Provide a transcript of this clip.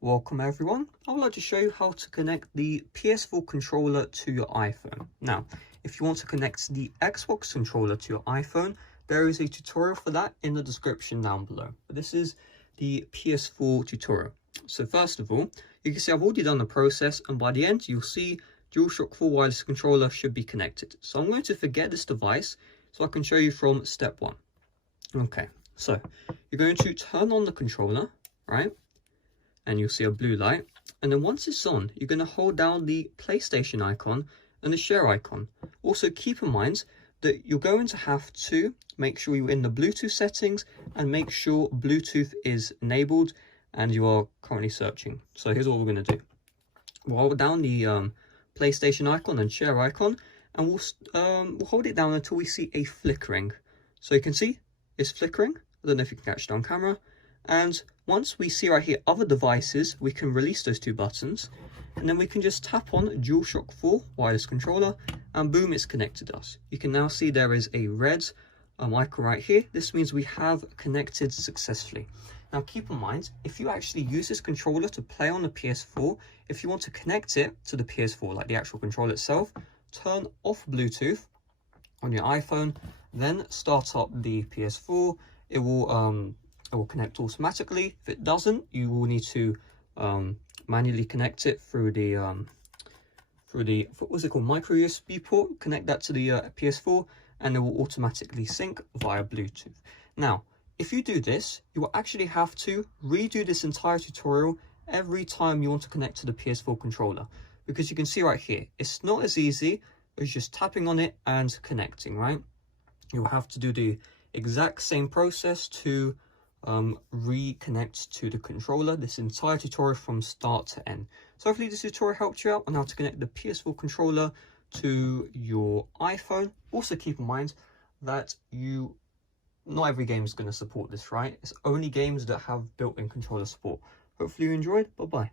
Welcome everyone. I would like to show you how to connect the PS4 controller to your iPhone. Now, if you want to connect the Xbox controller to your iPhone, there is a tutorial for that in the description down below. But this is the PS4 tutorial. So first of all, you can see I've already done the process, and by the end you'll see DualShock 4 wireless controller should be connected. So I'm going to forget this device so I can show you from step 1. Okay, so you're going to turn on the controller, right? And you'll see a blue light, and then once it's on, you're going to hold down the PlayStation icon and the share icon. Also keep in mind that you're going to have to make sure you're in the Bluetooth settings and make sure Bluetooth is enabled and you are currently searching. So here's what we're going to do. We'll hold down the PlayStation icon and share icon, and we'll hold it down until we see a flickering. So you can see it's flickering. I don't know if you can catch it on camera. And once we see right here other devices, we can release those two buttons, and then we can just tap on DualShock 4 wireless controller, and boom, it's connected to us. You can now see there is a red icon right here. This means we have connected successfully. Now keep in mind, if you actually use this controller to play on the PS4, if you want to connect it to the PS4, like the actual controller itself, turn off Bluetooth on your iPhone, then start up the PS4. It will connect automatically. If it doesn't, you will need to manually connect it through the what's it called, micro USB port. Connect that to the PS4, and it will automatically sync via Bluetooth. Now, if you do this, you will actually have to redo this entire tutorial every time you want to connect to the PS4 controller, because you can see right here, it's not as easy as just tapping on it and connecting, right? You'll have to do the exact same process to reconnect to the controller, this entire tutorial from start to end. So hopefully this tutorial helped you out on how to connect the PS4 controller to your iPhone. Also keep in mind that not every game is going to support this, right? It's only games that have built-in controller support. Hopefully you enjoyed. Bye bye.